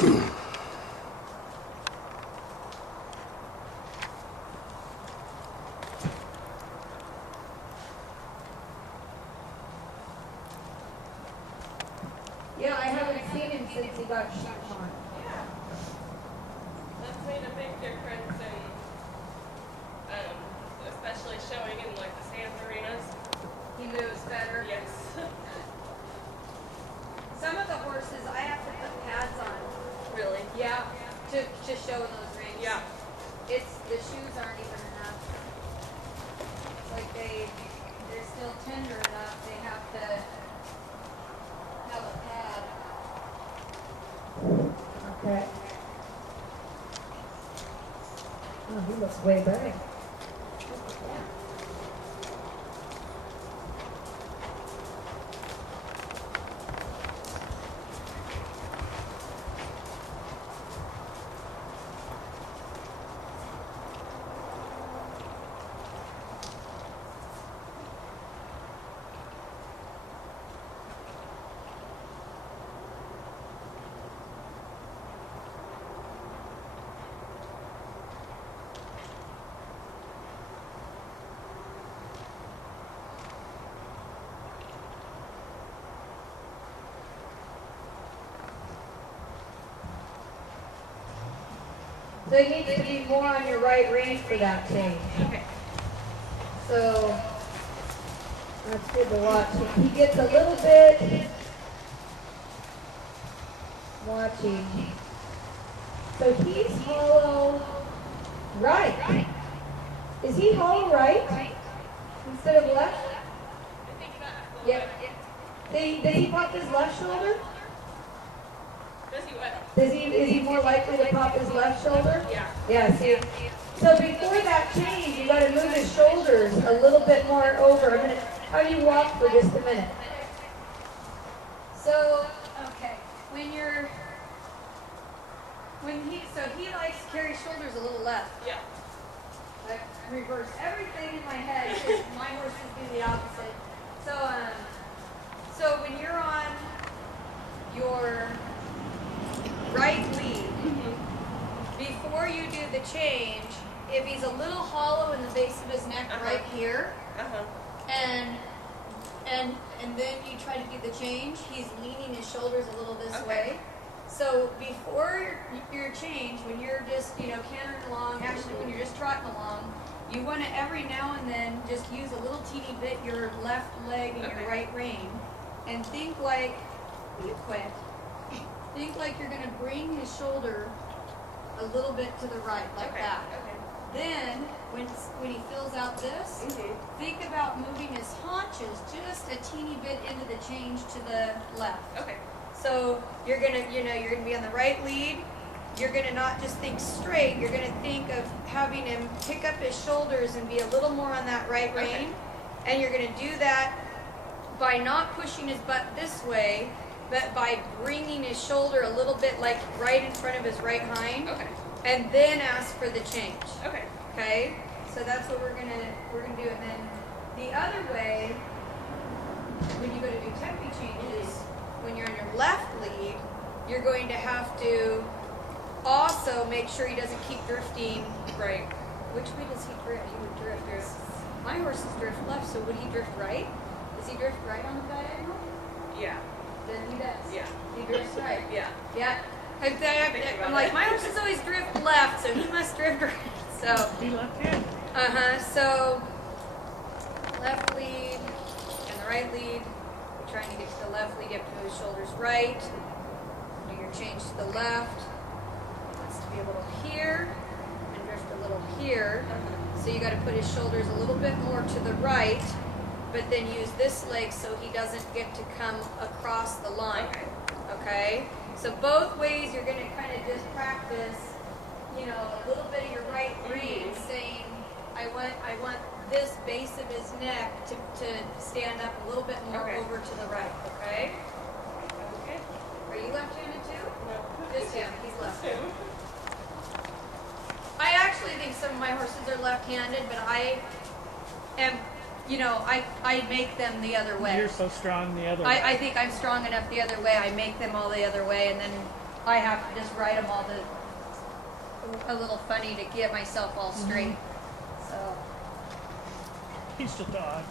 Yeah, I haven't seen him since he got shot on. Yeah. That's made a big difference in, especially showing in like the sand arenas. He moves better. Yes. Some of the horses I have to put pads on. Really? Yeah, to show in those rings. Yeah. It's the shoes aren't even enough. Like they're still tender enough. They have to have a pad. Okay. Oh, he looks way better. So it needs to be more on your right rein for that change. Okay. So that's good to watch. He gets a little bit watching. So he's hollow right. Is he hollow right instead of left? I think that. Yep. Does he pop his left shoulder? Does he what? Is he more likely to pop his left shoulder? Yeah. Yeah, see. So before that change, you got to move his shoulders a little bit more over. I'm gonna have you walk for just a minute. So, okay, so he likes to carry shoulders a little left. Yeah. I reverse everything in my head because my horses do the opposite. So when you're on your right lead, before you do the change, if he's a little hollow in the base of his neck right here, and then you try to do the change, he's leaning his shoulders a little this way. So before your change, when you're just, cantering along, actually when you're just trotting along, you want to every now and then just use a little teeny bit your left leg and your right rein, and think like, think like you're going to bring his shoulder a little bit to the right, like that. Then, when he fills out this, think about moving his haunches just a teeny bit into the change to the left. Okay. So you're gonna be on the right lead. You're gonna not just think straight. You're gonna think of having him pick up his shoulders and be a little more on that right rein. And you're gonna do that by not pushing his butt this way, but by bringing his shoulder a little bit like right in front of his right hind. Okay. And then ask for the change. Okay. Okay? So that's what we're gonna do. And then the other way, when you go to do tempi changes, when you're on your left lead, you're going to have to also make sure he doesn't keep drifting. Right. Which way does he drift? He would drift. My horses drift left, so would he drift right? Does he drift right on the diagonal? Yeah. Then he does. Yeah. He drifts right. Yeah. Yeah. I'm like, my horses always drift left, so he must drift right. So. He left-handed. So left lead and the right lead. You're trying to get to the left lead. You have to move his shoulders right. Do your change to the left. He wants to be a little here and drift a little here. So you got to put his shoulders a little bit more to the right, but then use this leg so he doesn't get to come across the line. Okay? So both ways you're going to kind of just practice, a little bit of your right rein, saying, I want this base of his neck to stand up a little bit more over to the right, okay? Okay. Are you left-handed too? No. Just him, he's left-handed. I actually think some of my horses are left-handed, but I am, I make them the other way. You're so strong the other way. I think I'm strong enough the other way. I make them all the other way, and then I have to just write them all a little funny to get myself all straight. So. He's still dog.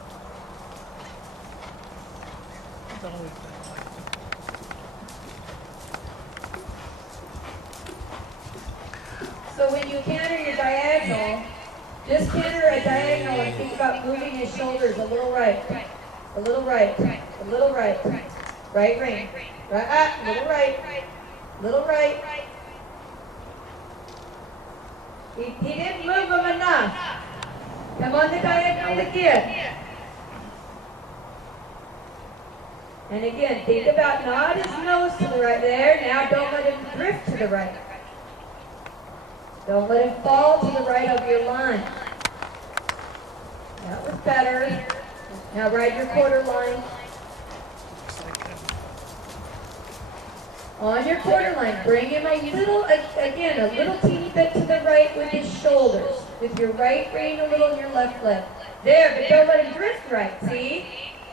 He's always been like So when you canter your diagonal, just canter a diagonal and think about moving his shoulders a little right, a little right, a little right, right rein, right, little right, little right. He didn't move him enough. Come on the diagonal again. And again, think about nod his nose to the right there. Now don't let him drift to the right. Don't let him fall to the right of your line. That was better. Now ride your quarter line. On your quarter line, bring him a little, again, a little teeny bit to the right with his shoulders. With your right rein a little and your left leg. There, but don't let him drift right, see?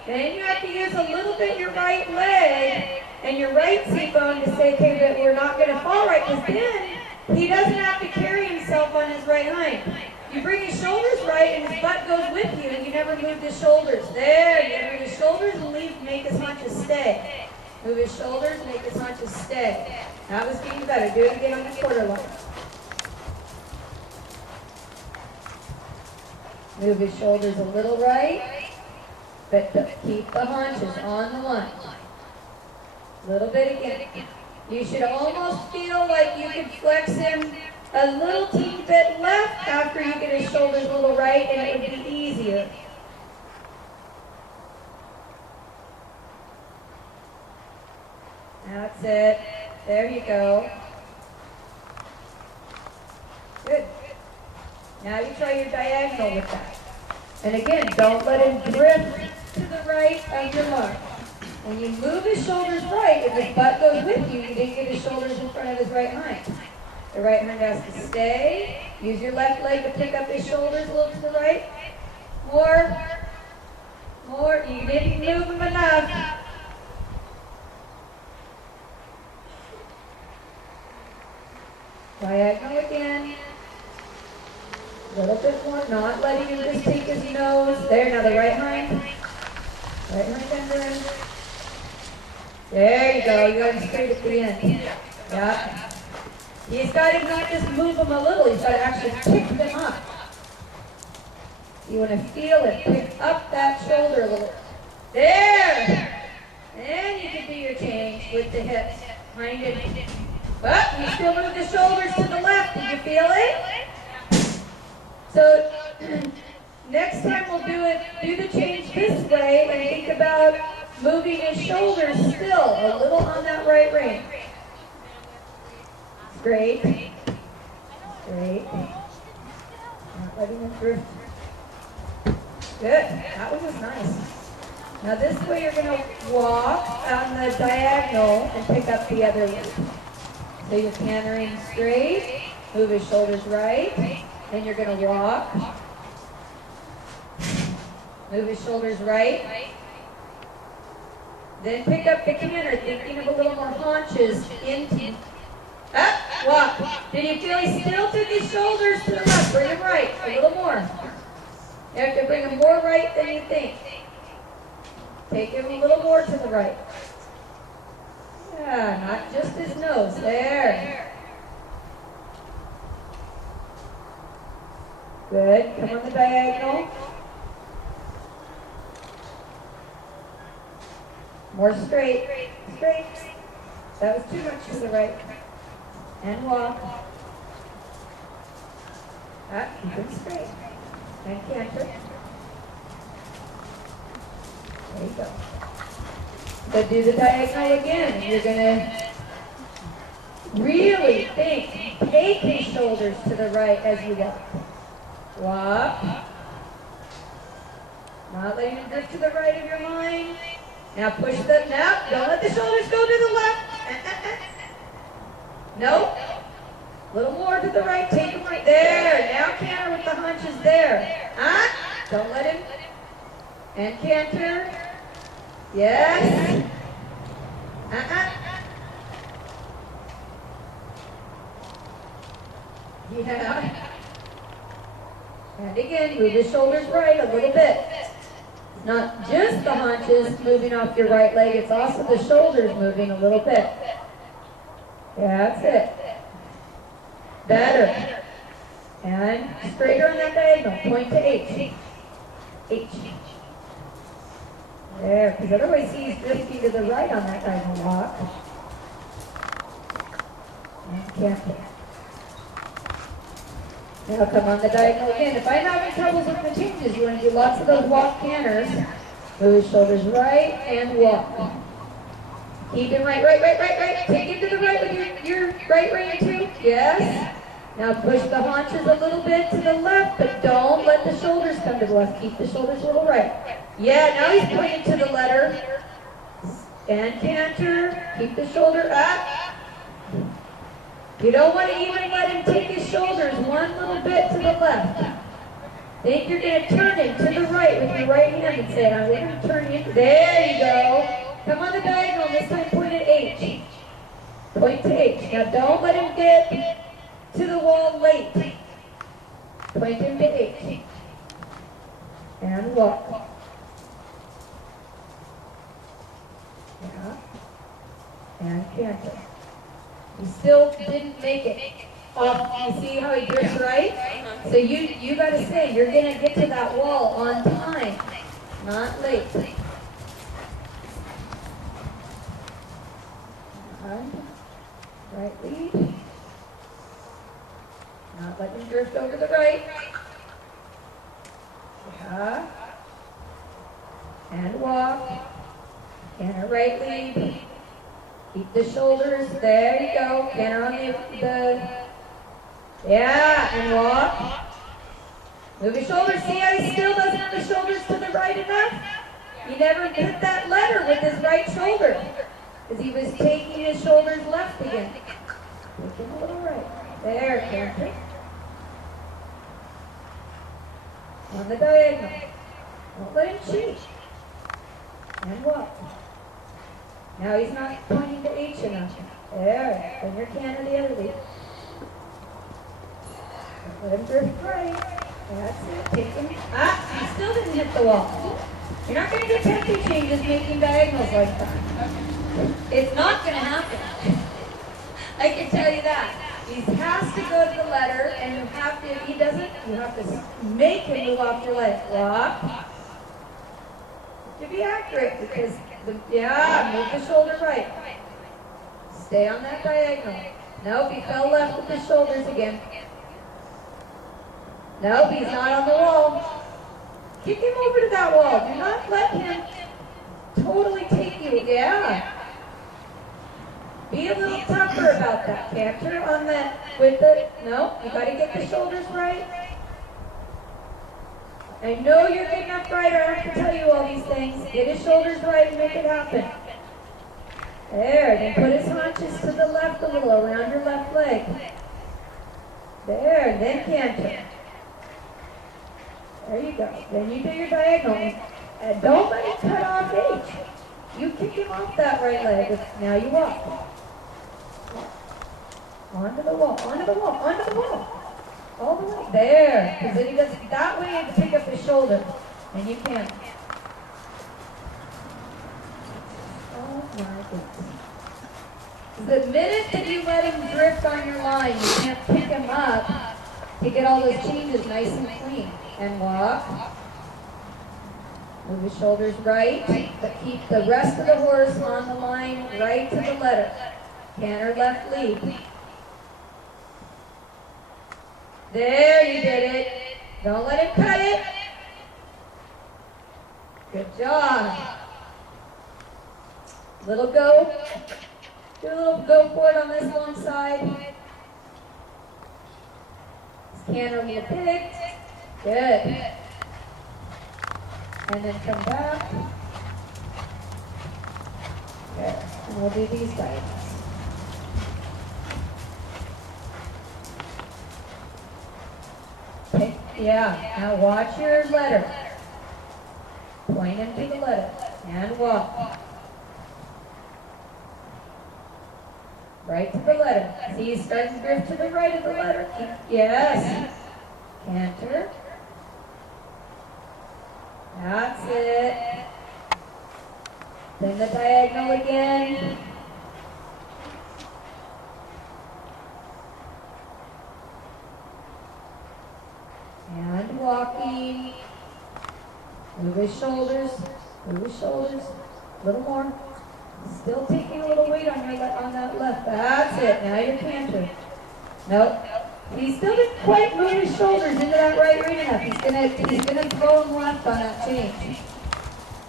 Then you have to use a little bit your right leg and your right seat bone to say, okay, that we're not going to fall right, because then he doesn't have to carry himself on his right hind. You bring his shoulders right and his butt goes with you and you never move his shoulders. There, you move his shoulders and make his haunches stay. Move his shoulders, make his haunches stay. That was being better. Do it again on the quarter line. Move his shoulders a little right, but keep the haunches on the line. A little bit again. You should almost feel like you could flex him a little teeny bit left after you get his shoulders a little right, and it would be easier. That's it. There you go. Good. Now you try your diagonal with that. And again, don't let him drift to the right of your mark. When you move his shoulders right, if his butt goes with you, you didn't get his shoulders in front of his right hind. The right hind has to stay. Use your left leg to pick up his shoulders a little to the right. More. More. You didn't move him enough. Diagonal again. A little bit more, not letting him just take his nose. There, now the right hind. Right hind under him. There you go, you got him straight at the end. Yep. He's got to not just move him a little, he's got to actually pick them up. You want to feel it, pick up that shoulder a little. There! Then you can do your change with the hips. Hind it. But you still move the shoulders to the left. Did you feel it? So next time we'll do the change this way and think about moving his shoulders still a little on that right rein. Straight. Straight. Not letting him drift. Good. That one was nice. Now this way you're going to walk on the diagonal and pick up the other lead. So you're cantering straight, move his shoulders right, and you're going to walk. Move his shoulders right. Then pick up the canter, thinking of a little more haunches into. Up, walk. Did you feel he still took his shoulders to the left? Bring him right, a little more. You have to bring him more right than you think. Take him a little more to the right. Yeah, not just his nose. There. Good. Come on the diagonal. More straight. Straight. That was too much to the right. And walk. Keep him straight. And canter. There you go. So do the diagonal again. You're going to really think. Take his shoulders to the right as you walk. Walk. Not letting him drift to the right of your line. Now push them up. Don't let the shoulders go to the left. Nope. A little more to the right. Take him right there. Now canter with the hunches there. Don't let him. And canter. Yes. Yeah. And again, move the shoulders right a little bit. Not just the haunches moving off your right leg, it's also the shoulders moving a little bit. That's it. Better. And straighter on that diagonal. Point to H. H. There, because otherwise he's drifting to the right on that diagonal walk. And canter. Now come on the diagonal again. If I'm having troubles with the changes, you want to do lots of those walk canters. Move the shoulders right and walk. Keep him right. Take him to the right with your right rein too. Yes. Now push the haunches a little bit to the left, but don't let the shoulders come to the left. Keep the shoulders a little right. Yeah, now he's pointing to the letter. And canter. Keep the shoulder up. You don't want to even let him take his shoulders one little bit to the left. Think you're going to turn him to the right with your right hand and say, I'm going to turn you. There you go. Come on the diagonal. This time point at H. Point to H. Now don't let him get to the wall late. Point him to H. And walk. Yeah. And canter. He still didn't make it off. You see how he drifts right? So you got to say, you're going to get to that wall on time, not late. And right lead. Not let him drift over the right. Yeah. And walk. And a right lead. Keep the shoulders. There you go. Canter on the yeah, and walk. Move your shoulders. See how he still doesn't have the shoulders to the right enough? He never hit that letter with his right shoulder because he was taking his shoulders left again. Take him a little right. There, canter. On the diagonal. Don't let him cheat. And walk. Now he's not pointing to H enough. There. Then your canter the other way. Let him drift right. That's it. Take him. He still didn't hit the wall. You're not going to get tempo changes making diagonals like that. It's not going to happen. I can tell you that. He has to go to the letter, and you have to, if he doesn't, you have to make him move off your leg. Walk. To be accurate, because, move the shoulder right. Stay on that diagonal. Nope, he fell left with his shoulders again. Nope, he's not on the wall. Kick him over to that wall. Do not let him totally take you. Yeah. Be a little tougher about that, canter, on that, with the, no, you gotta get the shoulders right. I know you're getting up right, I have to tell you all these things. Get his shoulders right and make it happen. There, then put his haunches to the left a little, around your left leg. There, then canter. There you go. Then you do your diagonal. And don't let him cut off H. You kick him off that right leg. Now you walk. Onto the wall, onto the wall, onto the wall. All the way. There. Because then he does it that way and pick up his shoulder. And you can't. Oh my goodness. The minute that you let him drift on your line, you can't pick him up to get all those changes nice and clean. And walk. Move his shoulders right, but keep the rest of the horse on the line right to the letter. Canter left lead. There, you did it. Don't let him cut it. Good job. Little go. Do a little go for it on this long side. Canter will pick. Good. And then come back. There. And we'll do these diagonals. Okay. Yeah. Now watch your letter. Point into the letter. And walk. Right to the letter. See, you start to drift to the right of the letter. Yes. Canter. That's it. Then the diagonal again. And walking. Move his shoulders. Move his shoulders. A little more. Still taking a little weight on that left. That's it. Now you're canter. Nope. He still didn't quite move his shoulders into that right rein enough. He's gonna throw him left on that change.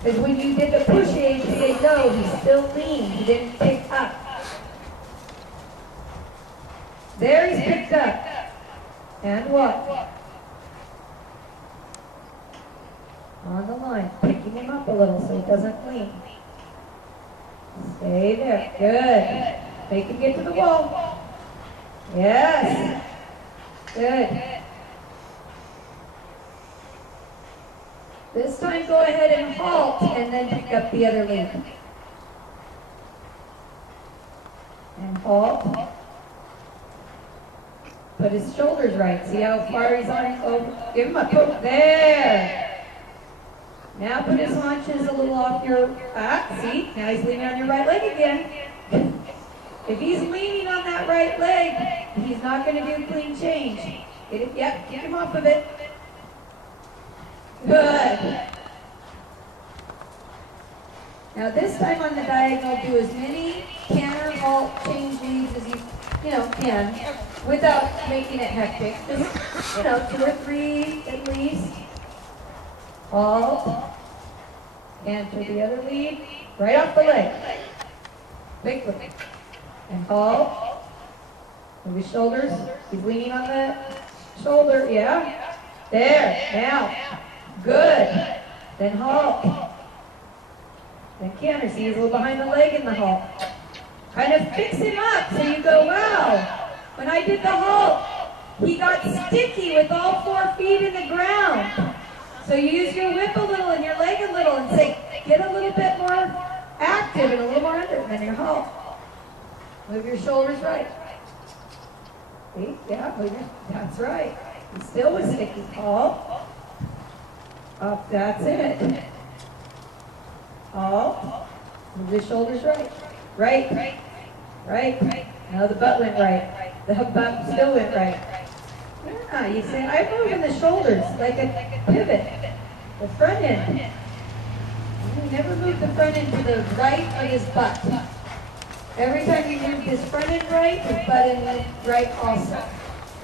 Because when you did the push aid to say go, he still leaned. He didn't pick up. There he's picked up. And what? On the line. Picking him up a little so he doesn't lean. Stay there. Good. Make him get to the wall. Yes. Good. This time go ahead and halt and then pick up the other lead. And halt. Put his shoulders right. See how far he's on? Oh, give him a poke. There. Now put his haunches a little off your back. See? Now he's leaning on your right leg again. If he's leaning on that right leg, he's not going to do a clean change. Get it? Yep, get him off of it. Good. Now this time on the diagonal, do as many canter, halt, change leads as you can, without making it hectic. Just 2 or 3 at least. Halt. Canter the other lead. Right off the leg. Quickly. And halt. Move his shoulders. He's leaning on the shoulder. Yeah. There. Now. Good. Then halt. Then canter. See, he's a little behind the leg in the halt. Kind of fix him up so you go, wow. When I did the halt, he got sticky with all 4 feet in the ground. So you use your whip a little and your leg a little and say, get a little bit more active and a little more under, and then your halt. Move your shoulders right. See? Yeah, that's right. He still was sticky. Halt. Up, that's it. Halt. Move your shoulders right. Right. Right. Now the butt went right. The butt still went right. Yeah, you say, I'm moving the shoulders like a pivot. The front end. You never move the front end to the right of his butt. Every time you move his front end right, his butt end right also.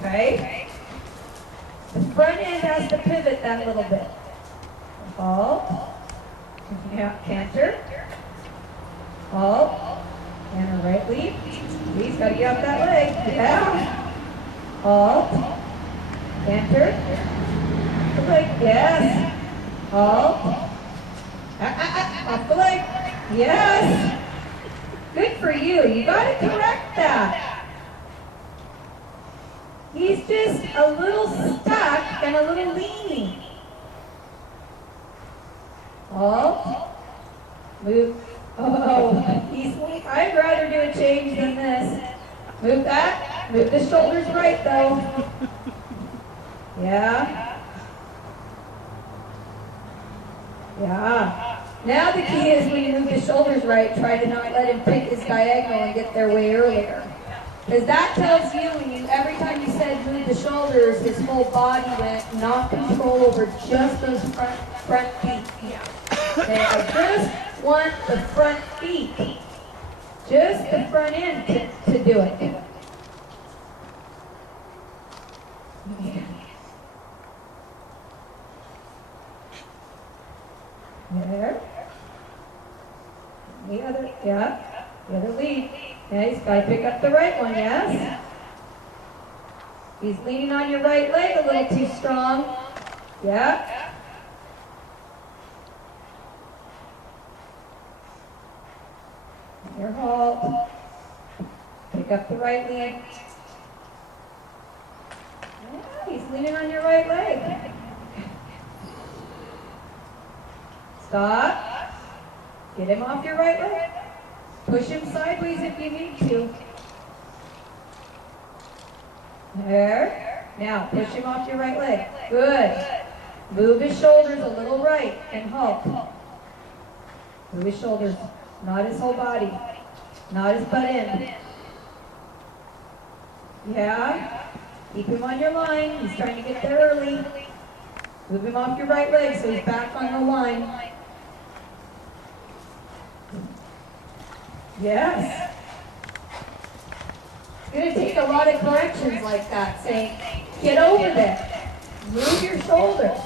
Okay? The front end has to pivot that little bit. Halt. Yeah, canter. Halt. And a right lead. He's got to get off that leg. Yeah. Halt. Canter. The leg. Yes. Halt. Off the leg. Yes. Good for you. You got to correct that. He's just a little stuck and a little leaning. Halt. Move. Oh, I'd rather do a change than this. Move that. Move the shoulders right, though. Yeah. Yeah. Now the key is when you move the shoulders right, try to not let him pick his diagonal and get their way earlier. Because that tells you, every time you said move the shoulders, his whole body went, not control over just those front feet. Okay, I just want the front feet. Just the front end to do it. Yeah. There. The other, yeah. The other lead. Yeah, he's got to pick up the right one, yes? He's leaning on your right leg a little too strong. Yeah. Your halt. Pick up the right leg. Yeah, he's leaning on your right leg. Stop. Get him off your right leg. Push him sideways if you need to. There. Now, push him off your right leg. Good. Move his shoulders a little right and halt. Move his shoulders, not his whole body, not his butt end. Yeah. Keep him on your line. He's trying to get there early. Move him off your right leg so he's back on the line. Yes. It's going to take a lot of corrections like that, saying, get over there. Move your shoulders.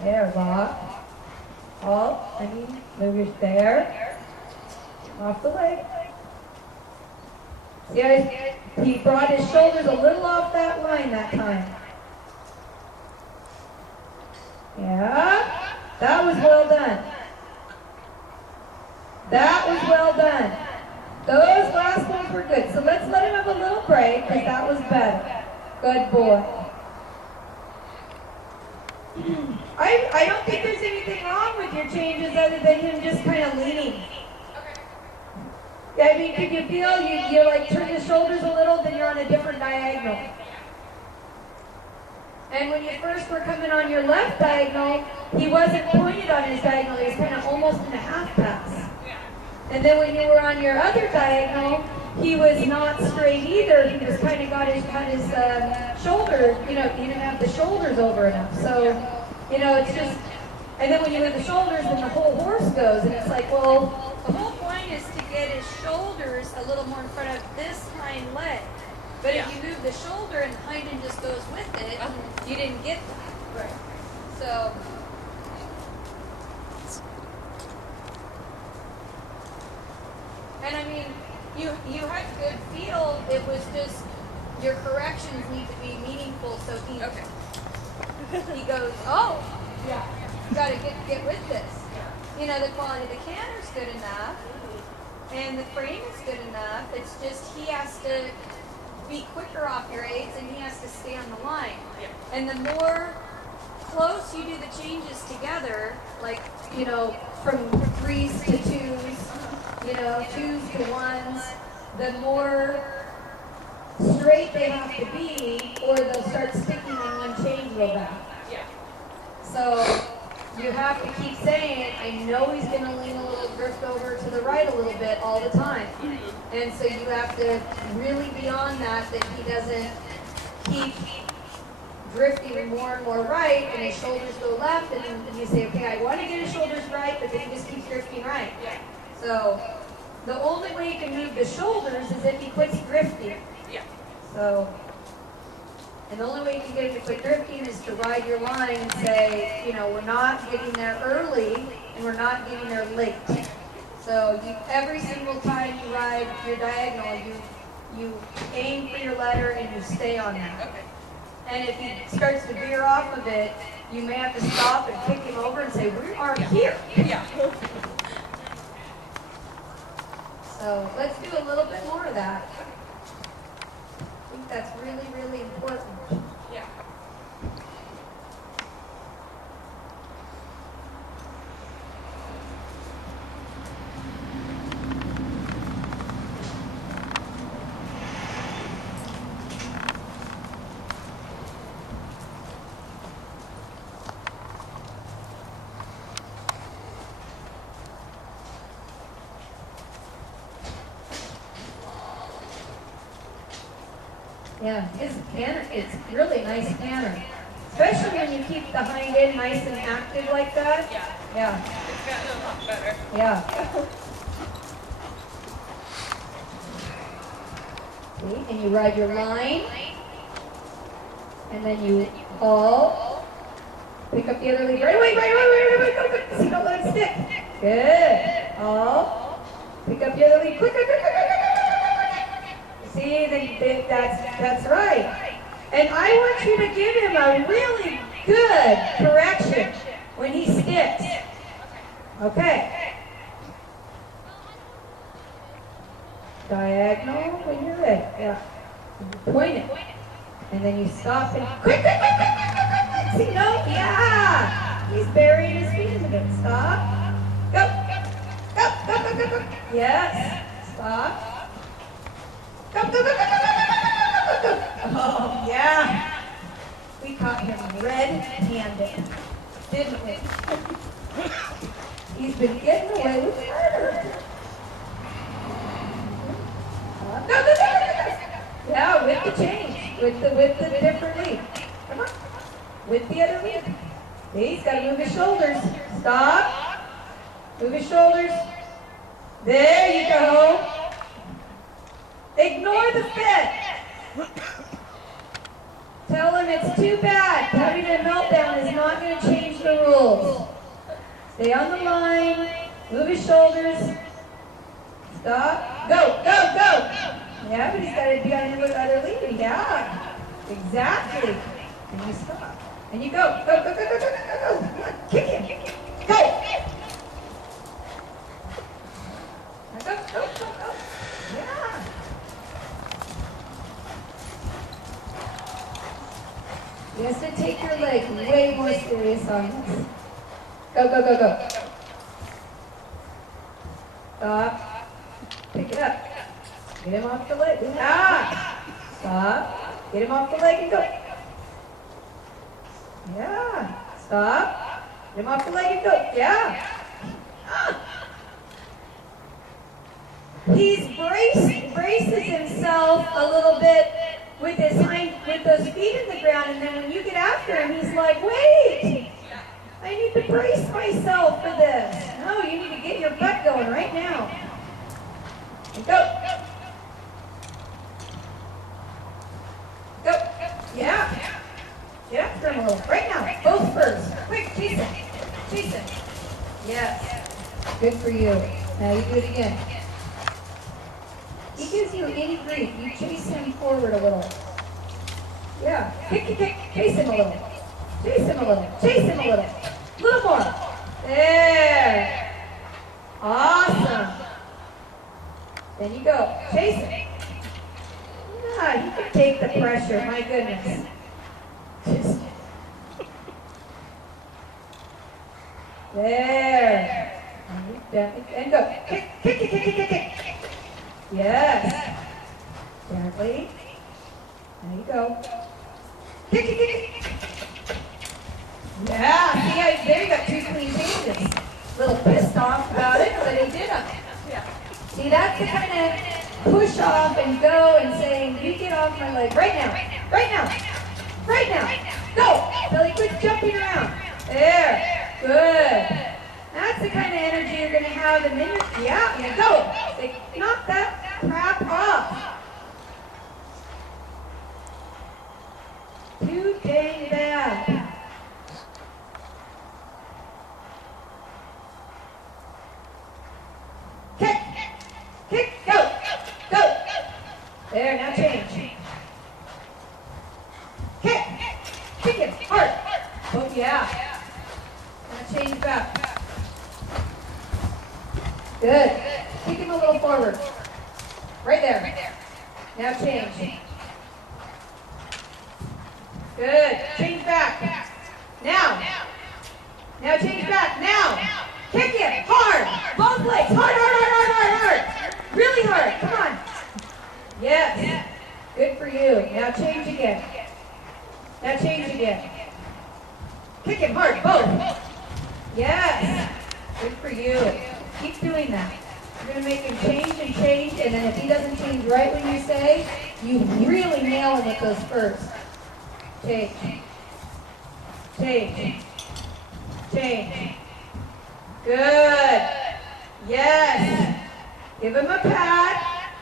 There, lock. Halt. Move your there. Off the leg. See how he brought his shoulders a little off that line that time. Yeah. That was well done. That was well done. Those last ones were good. So let's let him have a little break because that was better. Good boy. I don't think there's anything wrong with your changes other than him just kind of leaning. I mean, could you feel you like turn your shoulders a little, then you're on a different diagonal. And when you first were coming on your left diagonal, he wasn't pointed on his diagonal. He was kind of almost in a half pass. And then when you were on your other diagonal, he was not straight either. He just kind of got his shoulder, he didn't have the shoulders over enough. So, it's just, and then when you move the shoulders, then the whole horse goes. And it's like, well, The whole point is to get his shoulders a little more in front of this hind leg. But if you move the shoulder and the hind end just goes with it, you didn't get that. Right. So, and I mean, you had good feel. It was just your corrections need to be meaningful. So he goes, oh, yeah, you got to get with this. The quality of the canter's good enough, and the frame is good enough. It's just he has to be quicker off your aids, and he has to stay on the line. Yeah. And the more close you do the changes together, like, from 3s to 2s, 2s to 1s, the more straight they have to be, or they'll start sticking on one change real bad. Yeah. So you have to keep saying, I know he's going to lean a little, drift over to the right a little bit all the time. And so you have to really be on that he doesn't keep drifting more and more right, and his shoulders go left, and then you say, okay, I want to get his shoulders right, but then he just keeps drifting right. Yeah. So the only way you can move the shoulders is if he quits drifting. Yeah. So, and the only way you can get him to quit drifting is to ride your line and say, we're not getting there early, and we're not getting there late. So every single time you ride your diagonal, you aim for your letter and you stay on that. Okay. And if he starts to veer off of it, you may have to stop and kick him over and say, we are here. Yeah. So let's do a little bit more of that. I think that's really, really important. Yeah. Yeah, his canter, it's really nice canter. Especially when you keep the hind end nice and active like that. Yeah. Yeah, It's gotten a lot better. yeah. See, and you ride your line. And then you haul. Pick up the other lead. Right away, go. See, don't let it stick. Good. Haul. Pick up the other lead. Quick. See, that's right. And I want you to give him a really good correction when he sticks. Okay. Diagonal when you're ready. Yeah. Point it. And then you stop and quick. See, no? Yeah. He's burying his feet in it. Stop. Go. Yes. Stop. Go, go, go, go, go, go, go, go, go. Oh, yeah. We caught him red-handed, didn't we? He's been getting away with murder. Go, go, go, go, go, go. Yeah, with the change, with the different lead. Come on. With the other lead. He's got to move his shoulders. Stop. Move his shoulders. There you go. Ignore the fit. Tell him it's too bad. Having a meltdown is not going to change the rules. Stay on the line. Move his shoulders. Stop. Go, go, go. Yeah, but he's got to be on the other lead. Yeah, exactly. And you stop. And you go. Go, go, go, go, go, go, go. Come on. Kick him. Go. Now go, go, go, go. Yeah. You have to take your leg way more serious on this. Go, go, go, go. Stop. Pick it up. Get him off the leg. Ah! Stop. Get him off the leg and go. Yeah. Stop. Get him off the leg and go. Yeah. Ah. He braces himself a little bit with those feet in the ground, and then when you get after him, he's like, wait, I need to brace myself for this. No, you need to get your butt going right now. And go. Go. Yeah. Get after him a little. Right now. Both first. Quick, chase him. Chase him. Yes. Good for you. Now you do it again. He gives you any grief. You chase him forward a little. Yeah. Kick, kick, kick. Chase him a little. Chase him a little. Chase him a little. A little more. There. Awesome. Then you go. Chase him. Yeah, you can take the pressure. My goodness. Just. There. And go. Kick, kick, kick, kick, kick, kick. Yes. Gently. There you go. Kick, kick, kick, kick. Yeah. See, there you got 2 clean changes. A little pissed off about it, but he did them. Yeah. See, that's the kind of push off and go and saying, you get off my leg right now. Right now. Right now. Go. Till he quits jumping around. There. Good. That's the kind of energy you're going to have, and then you're, yeah, go. Like, knock that crap off. Too dang bad. Kick, kick, go, go. There, now change. Kick, kick it, hard. Oh, yeah. Now change back. Good. Kick him a little forward. Right there. Now change. Good. Change back. Now. Now change back. Now. Kick it. Hard. Both legs. Hard, hard, hard, hard, hard, hard. Really hard. Come on. Yes. Good for you. Now change again. Now change again. Kick him hard. Both. Yes. Good for you. Keep doing that. You're going to make him change, and then if he doesn't change right when you say, you really nail him with those first. Change. Change. Change. Good. Yes. Give him a pat.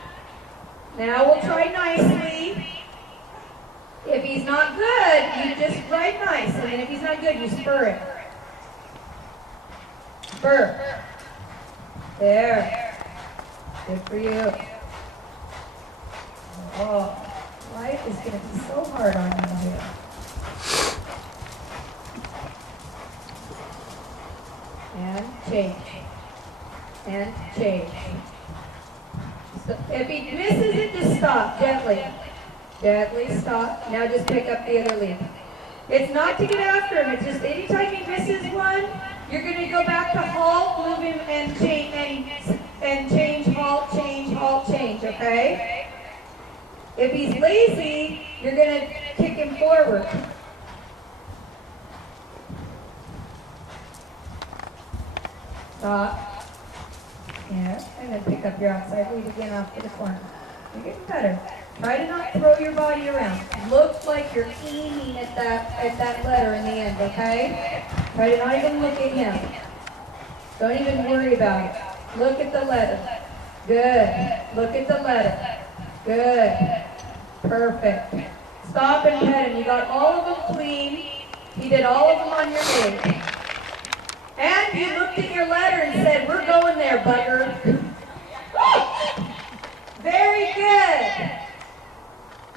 Now we'll try nicely. If he's not good, you just ride nice, and then if he's not good, you spur it. Spur. There. Good for you. Oh, life is going to be so hard on you here. And change. And change. So if he misses it, just stop. Gently. Gently stop. Now just pick up the other lead. It's not to get after him. It's just anytime he misses one, you're going to go back to halt, move him, and change, halt, change, okay? If he's lazy, you're going to kick him forward. Stop. Yeah, and then pick up your outside lead again off to the corner. You're getting better. Try to not throw your body around. Look like you're aiming at that letter in the end, okay? Try to not even look at him. Don't even worry about it. Look at the letter. Good. Look at the letter. Good. Perfect. Stop and pet him. You got all of them clean. He did all of them on your leg. And you looked at your letter and said, we're going there, bugger. Very good.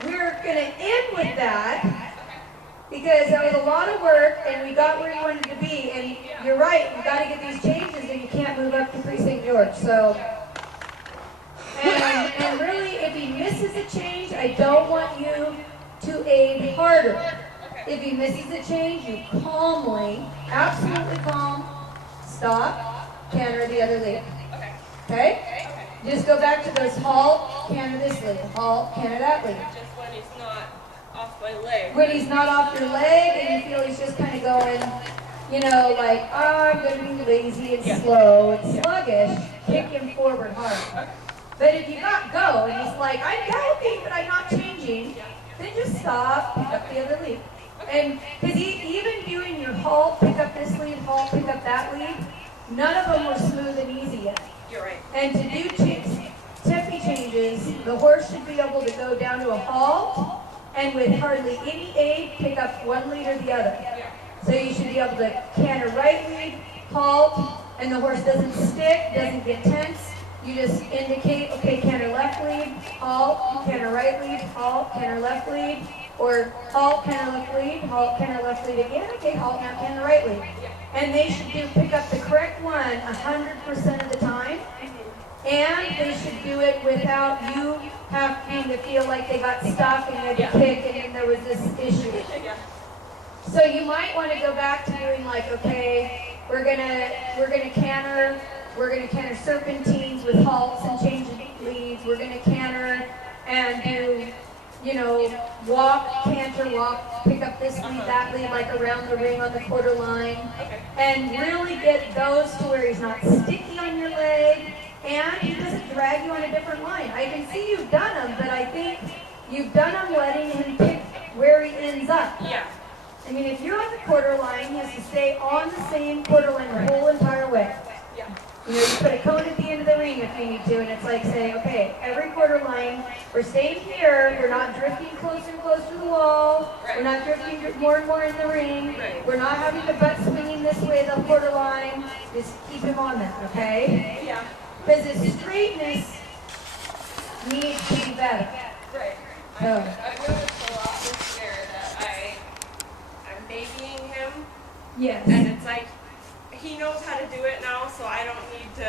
We're going to end with that because that was a lot of work and we got where you wanted to be. And you're right, you got to get these changes and you can't move up to Precinct George. So, and really, if he misses a change, I don't want you to aid harder. If he misses a change, you calmly, absolutely calm, stop, canter the other lead. Okay? Just go back to those halt, canter this lead, halt, canter that lead. Just when he's not off my leg. When he's not off your leg and you feel he's just kind of going, you know, like, oh, I'm going to be lazy and slow and sluggish, kick him forward hard. But if you got go and he's like, I'm galloping but I'm not changing, then just stop, pick up the other lead. And because even doing your halt, pick up this lead, halt, pick up that lead, none of them were smooth and easy yet. You're right. And to do tempi changes, the horse should be able to go down to a halt and with hardly any aid, pick up one lead or the other. So you should be able to canter right lead, halt, and the horse doesn't stick, doesn't get tense. You just indicate, okay, canter left lead, halt, canter right lead, halt, canter left lead, or halt, canter left lead, halt, canter left lead again, okay, halt, now canter right lead. And they should pick up the correct one 100% of the time, and they should do it without you having to feel like they got stuck and you had to kick and then there was this issue. So you might want to go back to doing like, okay, we're gonna canter serpentines with halts and change leads. We're gonna canter and do, you know, walk, canter, walk, pick up this lead, that lead, like around the ring on the quarter line, and really get those to where he's not sticky on your leg and he doesn't drag you on a different line. I can see you've done them, but I think you've done them letting him pick where he ends up. Yeah. I mean, if you're on the quarter line, he has to stay on the same quarter line the whole entire way. Yeah. You know, you put a cone at the end of the ring if you need to, and it's like saying, okay, every quarter line, we're staying here, we're not drifting closer and closer to the wall, we're not drifting more and more in the ring, we're not having the butt swinging this way, the quarter line, just keep him on that, okay? Yeah. Because his straightness needs to be better. Right. So, I've noticed a lot this year that I'm babying him, yes. and it's like, he knows how to do it now, so I don't need to.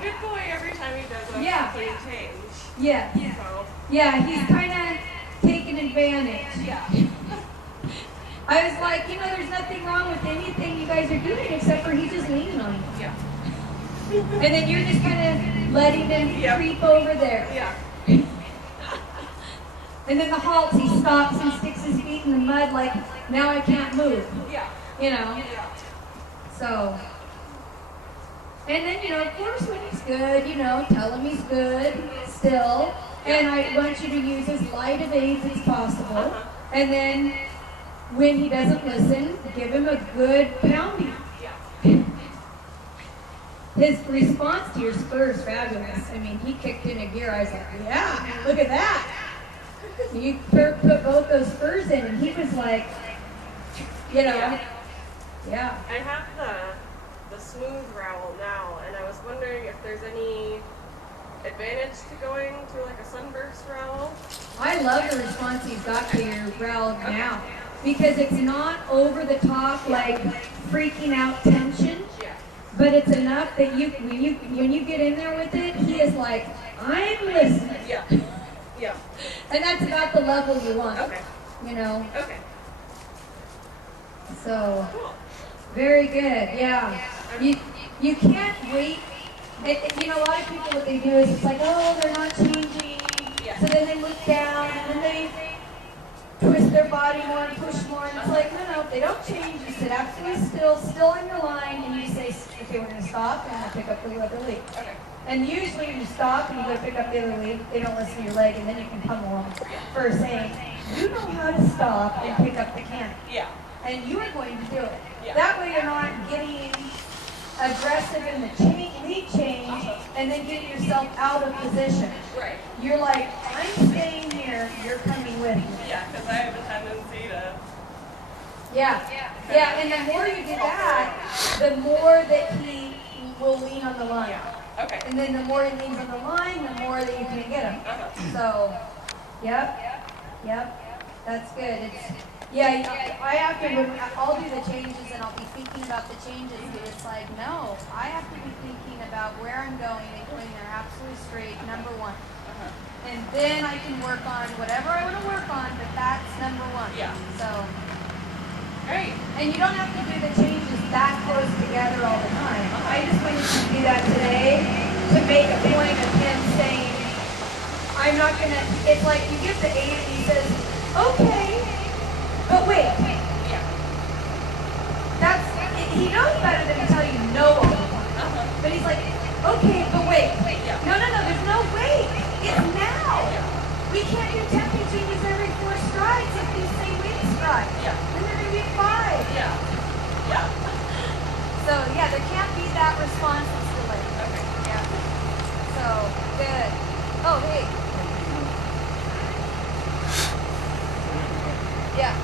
Good boy every time he does a clean change. Yeah. So. Yeah, he's kind of taking advantage. Yeah. I was like, you know, there's nothing wrong with anything you guys are doing except for he's just leaning on you. Yeah. And then you're just kind of letting him creep over there. Yeah. And then the halts, he stops and sticks his feet in the mud like, now I can't move. Yeah. You know? Yeah. So, and then, you know, of course, when he's good, you know, tell him he's good still. And I want you to use as light of aids as possible. And then, when he doesn't listen, give him a good pounding. Yeah. His response to your spur is fabulous. I mean, he kicked in a gear. I was like, yeah, look at that. You put both those spurs in, and he was like, you know. Yeah. I have the smooth rowel now, and I was wondering if there's any advantage to going to like a sunburst rowel. I love the response he's got to your rowel now because it's not over the top like freaking out tension, but it's enough that when you get in there with it, he is like, I'm listening. Yeah. Yeah. And that's about the level you want. Okay. You know. Okay. So. Cool. Very good, yeah. You can't wait. You know, a lot of people, what they do is it's like, oh, they're not changing. Yeah. So then they look down body more and push more. And it's like, no, if they don't change, you sit absolutely still on your line, and you say, okay, we're going to stop, and I'm going to pick up the other lead. Okay. And usually when you stop and you go pick up the other lead, they don't listen to your leg, and then you can pummel them for saying, you know how to stop and pick up the cannon. Yeah. And you are going to do it. Yeah. That way you're not getting aggressive in the lead change and then getting yourself out of position. Right. You're like, I'm staying here, you're coming with me. Yeah, because I have a tendency to. Yeah, and the more you do that, the more that he will lean on the line. Okay. And then the more he leans on the line, the more that you can get him. So, yep, that's good. I have to, I'll do the changes and I'll be thinking about the changes, but it's like, no, I have to be thinking about where I'm going and going there absolutely straight, number one. And then I can work on whatever I want to work on, but that's number one. Yeah. So, Great. and you don't have to do the changes that close together all the time. I just wanted to do that today to make a point of him saying, I'm not going to, it's like you give the 8 and he says, okay, but wait. Yeah. He knows better than to tell you no all the time. But he's like, okay, but wait. Yeah. No, there's no wait. It's now. Yeah. We can't do tempo changes every 4 strides if you say wait stride. Yeah. Then they're going to be 5. Yeah. Yeah. So, yeah, there can't be that responsive delay. Okay. Yeah. So, good. Oh, hey. Yeah.